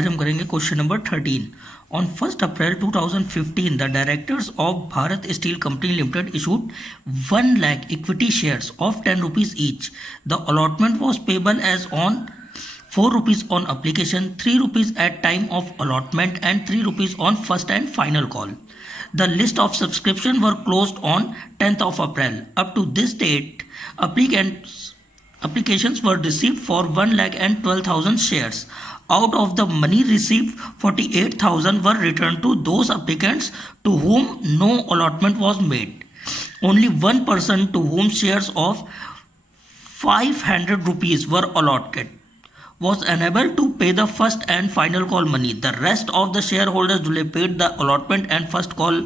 आज हम करेंगे question number 13। On 1 April 2015 the directors of Bharat steel company limited issued 1 lakh equity shares of 10 rupees each. The allotment was payable as on 4 rupees on application, 3 rupees at time of allotment and 3 rupees on first and final call. The list of subscription were closed on 10th of April. Up to this date, applications were received for 1,12,000 shares. Out of the money received, 48,000 were returned to those applicants to whom no allotment was made. Only one person to whom shares of 500 rupees were allotted was unable to pay the first and final call money. The rest of the shareholders duly paid the allotment and first call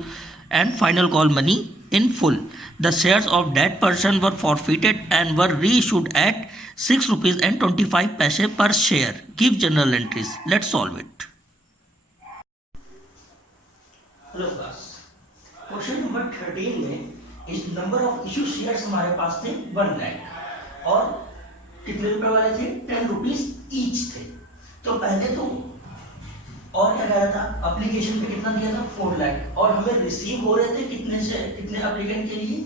and final call money in full. The shares of that person were forfeited and were reissued at 6 rupees and 25 paise per share. Give general entries. Let's solve it. Hello class. Question number 13 में इस number of issue shares हमारे पास थे 1 लाख और कितने रुपए वाले थे 10 rupees each थे। तो पहले तो और क्या कह रहा था, एप्लीकेशन पे कितना दिया था 4 लाख और हमें रिसीव हो रहे थे कितने एप्लीकेंट के लिए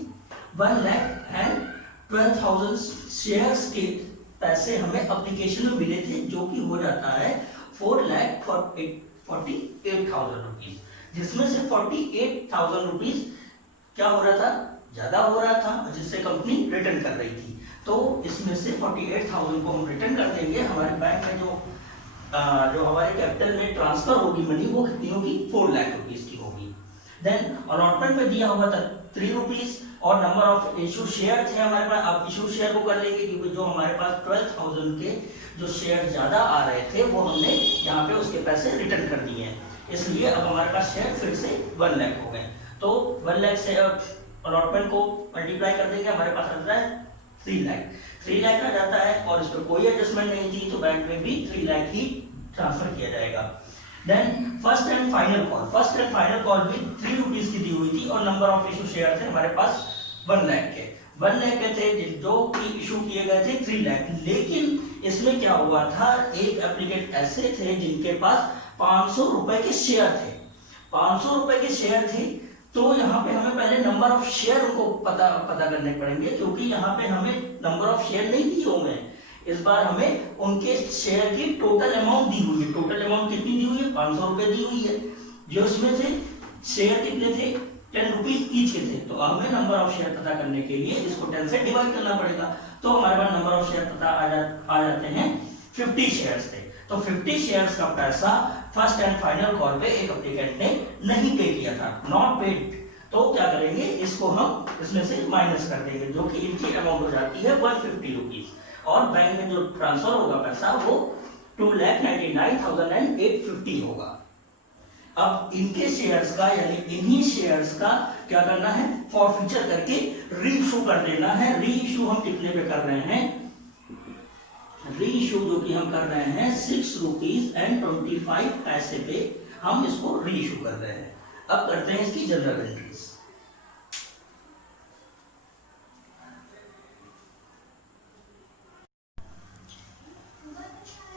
1,12,000 शेयर्स के पैसे हमें एप्लीकेशन में मिले थे, जो कि हो जाता है 4,48,000 रुपीज, जिसमें से 48,000 रुपीज क्या हो रहा था, ज्यादा हो रहा था, जिससे कंपनी रिटर्न कर रही थी। तो इसमें से 48,000 को हम रिटर्न कर देंगे। हमारे बैंक में जो हमारे कैपिटल में ट्रांसफर होगी मनी, वो कितनी होगी 4 लाख रुपीज की होगी। देन अलॉटमेंट में दिया हुआ था 3 रुपीज और नंबर ऑफ इशू शेयर थे हमारे पास। अब इशू शेयर को कर लेंगे क्योंकि जो हमारे पास 12,000 के जो शेयर ज्यादा आ रहे थे वो हमने यहाँ पे उसके पैसे रिटर्न कर दिए हैं, इसलिए अब हमारे पास शेयर फिर से 1 लाख हो गए। तो 1 लाख से अलॉटमेंट को मल्टीप्लाई कर देंगे, हमारे पास आता है 3 लाख आ जाता है और इस पर कोई एडजस्टमेंट नहीं थी, तो बैंक में भी 3 लाख ही ट्रांसफर किया जाएगा। Then first and final call भी 3 रुपीज की दी हुई थी और नंबर ऑफ इशू शेयर थे हमारे पास 1 लाख के थे, जो कि इशू किए गए थे 3 लाख। लेकिन इसमें क्या हुआ था, एक एप्लीकेंट ऐसे थे जिनके पास 500 रुपए के शेयर थे, 500 रुपए के शेयर थे। तो यहाँ पे हमें पहले नंबर ऑफ शेयर उनको पता करने पड़ेंगे, क्योंकि यहाँ पे हमें नंबर ऑफ शेयर नहीं दिए हुए हैं। इस बार हमें उनके शेयर की टोटल अमाउंट दी हुई है। टोटल अमाउंट कितनी दी हुई है, 500 रुपए दी हुई है, जो इसमें से शेयर कितने थे 10 रुपीज ईच के थे। तो हमें नंबर ऑफ शेयर पता करने के लिए इसको 10 से डिवाइड करना पड़ेगा। तो हमारे पास नंबर ऑफ शेयर पता आ जाते हैं 50 शेयर्स थे। तो 50 शेयर्स का पैसा फर्स्ट एंड फाइनल कॉल पे एक एप्लीकेंट ने नहीं पे किया था, नॉट पेड। तो क्या करेंगे, इसको हम इसमें से माइनस कर देंगे, जो कि इनकी अमाउंट हो जाती है 150 रुपीज और बैंक में जो ट्रांसफर होगा पैसा वो 2,99,850 होगा। अब इनके शेयर्स का यानी इन्हीं शेयर्स का क्या करना है, फॉरफीचर करके रीइशू कर देना है। रीइशू हम कितने पे कर रहे हैं, रीइशू जो कि हम कर रहे हैं 6 रुपीज एंड 25 पैसे पे हम इसको रीइशू कर रहे हैं। अब करते हैं इसकी जनरल एंट्रीज।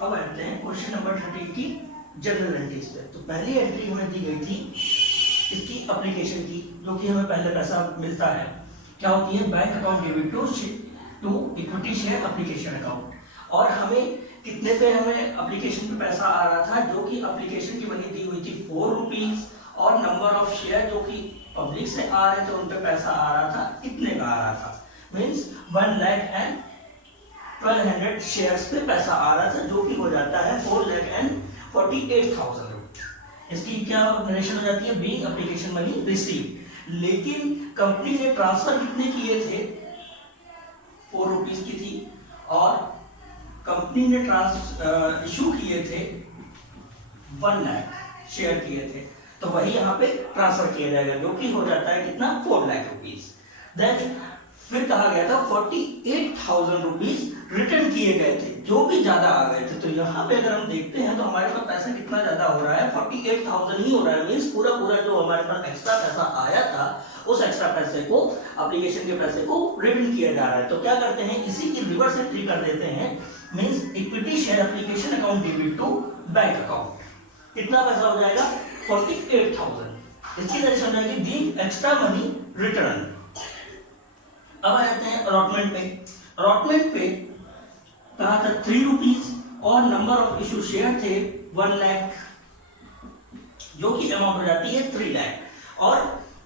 अब आते हैं क्वेश्चन नंबर 13 की जनरल एंट्रीज पे। तो पहली एंट्री हमें दी गई थी इसकी एप्लीकेशन की, जो कि हमें पहले पैसा मिलता है, क्या होती है, bank account debit to equity share application account. और हमें कितने पे हमें एप्लीकेशन पे पैसा आ रहा था, जो कि एप्लीकेशन की मनी दी हुई थी 4 रुपीज और नंबर ऑफ शेयर जो कि पब्लिक से आ रहे थे उन पे पैसा आ रहा था, कितने का आ रहा था, मींस 1,12,000 शेयर्स पे पैसा आ रहा था, जो कि हो जाता है 4,48,000 रुपीज। इसकी क्या नरेशन हो जाती है, बीइंग एप्लीकेशन मनी रिसीव्ड। लेकिन कंपनी ने ट्रांसफर कितने किए थे, 4 रुपीज की थी और कंपनी ने इशू किए थे 1 लाख शेयर किए थे, तो वही यहाँ पे ट्रांसफर किया जाएगा, जो कि हो जाता है कितना 4 लाख रुपीज। देन फिर कहा गया था 48,000 रुपीज रिटर्न किए गए थे, जो भी ज्यादा आ गए थे। तो यहाँ पे अगर हम देखते हैं तो हमारे पास पैसा कितना ज्यादा हो रहा है, 48,000 ही हो रहा है। मींस पूरा जो हमारे पास एक्स्ट्रा पैसा आया था, उस एक्स्ट्रा पैसे को एप्लीकेशन के पैसे को रिटर्न किया जा रहा है। तो क्या करते हैं, इसी की रिवर्स एंट्री कर देते हैं, means equity share application account debit to bank account. कितना पैसा हो जाएगा 48,000। इसकी वजह से हो जाएगी बीइंग एक्स्ट्रा मनी रिटर्न। अब आ जाते हैं अलॉटमेंट पे। अलॉटमेंट पे कहा था 3 रुपीज और नंबर ऑफ इशू शेयर थे 1 लाख, जो कि अमाउंट हो जाती है 3 लाख। और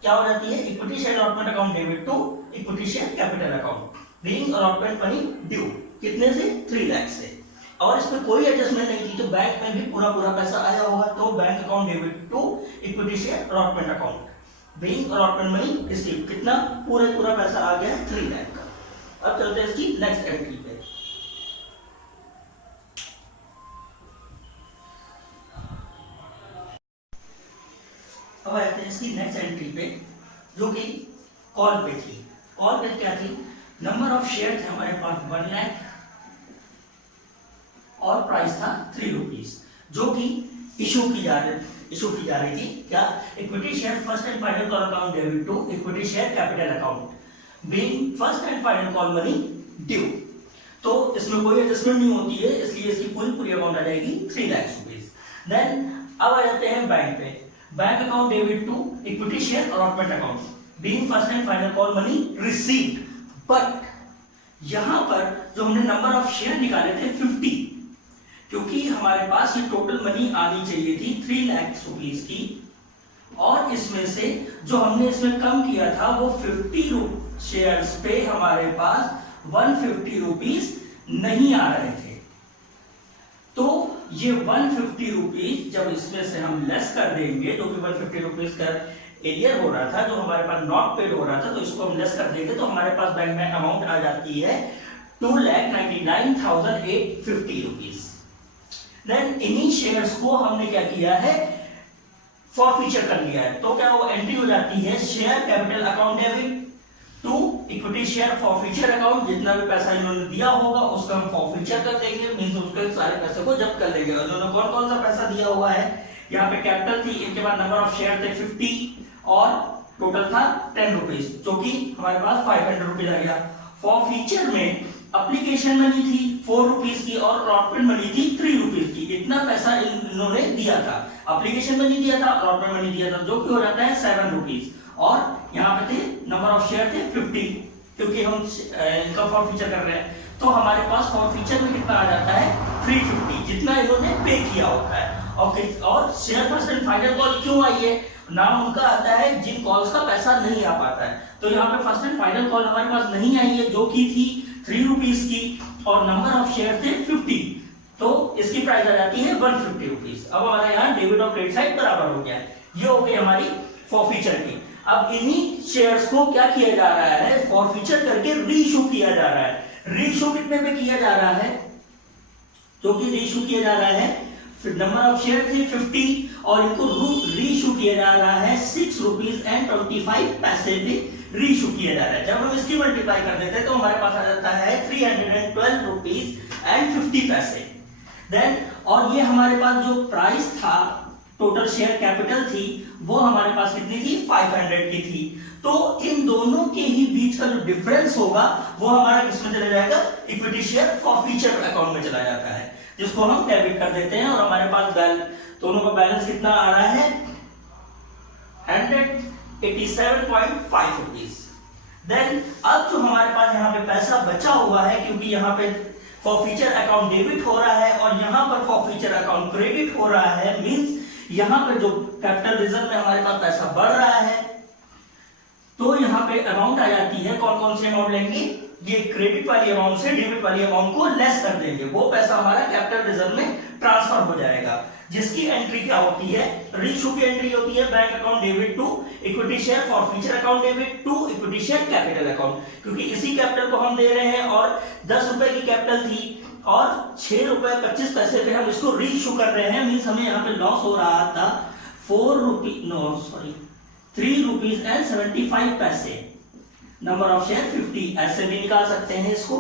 क्या हो जाती है equity share allotment account debit to equity share capital account being allotment money due, कितने से 3 लाख से। और इसमें कोई एडजस्टमेंट नहीं थी तो बैंक में भी पूरा पूरा पैसा आया होगा, तो bank account debit to equity share allotment account being allotment money receive, कितना पूरा पैसा आ गया 3 लाख का। अब चलते हैं इसकी नेक्स्ट एंट्री पे। अब आते हैं इसकी नेक्स्ट एंट्री पे, जो कि कॉल पे थी। कॉल पे क्या थी, नंबर ऑफ शेयर थे हमारे पास 1 लाख और प्राइस था 3 रुपीज, जो कि इशू की जा रही थी। क्या equity share first and final call account debit to equity share capital account being first and final call money due. तो इसमें कोई एडजस्टमेंट नहीं होती है, इसलिए इसकी पूरी अमाउंट आ जाएगी 3 लाख रुपीज। देन अब आ जाते हैं बैंक पे। Bank account debit to equity share allotment account being first and final call money received. But यहां पर जो हमने नंबर ऑफ शेयर निकाले थे 50, क्योंकि हमारे पास ये टोटल मनी आनी चाहिए थी 3 लाख रुपीज की, और इसमें से जो हमने इसमें कम किया था वो 50 शेयर्स पे हमारे पास 150 रुपीज नहीं आ रहे थे। तो ये 150 रुपीज जब इसमें से हम लेस कर देंगे, जो कि 150 रुपीज का एरियर हो रहा था, जो हमारे पास नॉट पेड हो रहा था, तो इसको हम लेस कर देंगे तो हमारे पास बैंक में अमाउंट आ जाती है 2,99,850 रुपीज। देन इन्हीं शेयर्स को हमने क्या किया है, फॉरफीचर कर लिया है। तो क्या वो एंट्री हो जाती है share capital account debit to equity share forfeiture account. जितना भी पैसा इन्होंने दिया होगा उसका हम फॉरफीचर कर देंगे, मींस उसके सारे पैसे को जब्त कर लेंगे। उन्होंने कौन कौन सा पैसा दिया हुआ है, यहाँ पे कैपिटल थी, इनके बाद नंबर ऑफ शेयर थे 50 और टोटल था 10 रुपीज, जो कि हमारे पास 500 रुपीज आ गया। फॉरफीचर में एप्लीकेशन मनी थी 4 रुपीज की और अलॉटमेंट मनी थी 3 रुपीज की। इतना पैसा इन्होंने दिया था, एप्लीकेशन मनी दिया था, अलॉटमेंट मनी दिया था, जो कि हो जाता है 7 रुपीज। और यहाँ पे थे नंबर ऑफ शेयर थे 50, क्योंकि हम इनका फॉरफीचर कर रहे हैं। तो हमारे पास फॉरफीचर में कितना आ जाता है 350, जितना इन्होंने पे किया होता है। और share first and final call क्यों आई है, नाम उनका आता है जिन कॉल्स का पैसा नहीं आ पाता है। तो यहाँ पे फर्स्ट एंड फाइनल कॉल हमारे पास नहीं आई है, जो की थी 3 रुपीज की, और नंबर ऑफ शेयर थे 50, तो इसकी प्राइस आ जाती है 150 रुपीज। अब हमारे यहाँ डेबिट और क्रेडिट साइड बराबर हो गया है। ये हो गई हमारी फॉरफीचर की। अब इन्हीं शेयर्स को क्या किया जा रहा है, फॉरफीचर करके रीइशू किया जा रहा है। रीइशू कितने पे किया जा रहा है, जो कि रीइशू किया जा रहा है, नंबर ऑफ शेयर थे 50 और इनको रीइशू किया जा रहा है 6 रुपीज एंड 25 पैसे पे रीइशू किया जा रहा है। जब हम इसकी मल्टीप्लाई कर देते हैं तो हमारे पास आ जाता है 312 रुपीज एंड 50 पैसे। देन और ये हमारे पास जो प्राइस था, टोटल शेयर कैपिटल थी, वो हमारे पास कितनी थी 500 की थी। तो इन दोनों के ही बीच का जो डिफरेंस होगा वो हमारा किसमें चला जाएगा, इक्विटी शेयर फॉरफीचर अकाउंट में चला जाता है, जिसको हम डेबिट कर देते हैं। और हमारे पास दोनों का बैलेंस कितना आ रहा है 187.5 रुपीज। देन अब जो हमारे पास यहाँ पे पैसा बचा हुआ है, क्योंकि यहाँ पे फॉरफीचर अकाउंट डेबिट हो रहा है और यहाँ पर फॉरफीचर अकाउंट क्रेडिट हो रहा है, मींस यहाँ पे जो कैपिटल रिजर्व में हमारे पास पैसा बढ़ रहा है, तो यहाँ पे अमाउंट आ जाती है। कौन कौन से अमाउंट लेंगे, ये क्रेडिट वाली अमाउंट से डेबिट वाली अमाउंट को लेस कर देंगे, वो पैसा हमारा कैपिटल रिजर्व में ट्रांसफर हो जाएगा, जिसकी एंट्री क्या होती है, रीइशू की एंट्री होती है bank account debit to equity share forfeiture account debit to equity share capital account. क्योंकि इसी कैपिटल को हम दे रहे हैं और 10 रुपए की कैपिटल थी और 6 रुपए 25 पैसे पे हम इसको रीइशू कर रहे हैं, मींस हमें यहाँ पे लॉस हो रहा था 3 रुपीज एंड 75 पैसे। नंबर ऑफ शेयर 50, ऐसे भी निकाल सकते हैं इसको।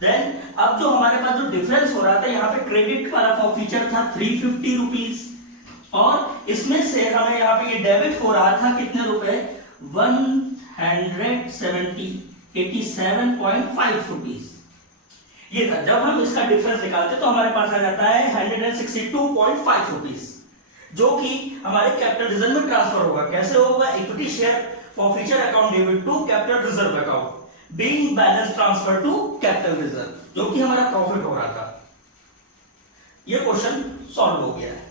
देन अब जो हमारे पास जो डिफरेंस हो रहा था, यहाँ पे क्रेडिट वाला फॉरफीचर था 350 रुपीज और इसमें से हमें यहाँ पे ये डेबिट हो रहा था कितने रुपए 187.5 रुपीज। ये था। जब हम इसका डिफरेंस निकालते तो हमारे पास आ जाता है 162.5 रुपीज, जो कि हमारे कैपिटल रिजर्व में ट्रांसफर होगा। कैसे होगा? Equity share forfeiture account debit to capital reserve account being balance transfer to capital reserve, जो कि हमारा प्रॉफिट हो रहा था। ये क्वेश्चन सॉल्व हो गया है।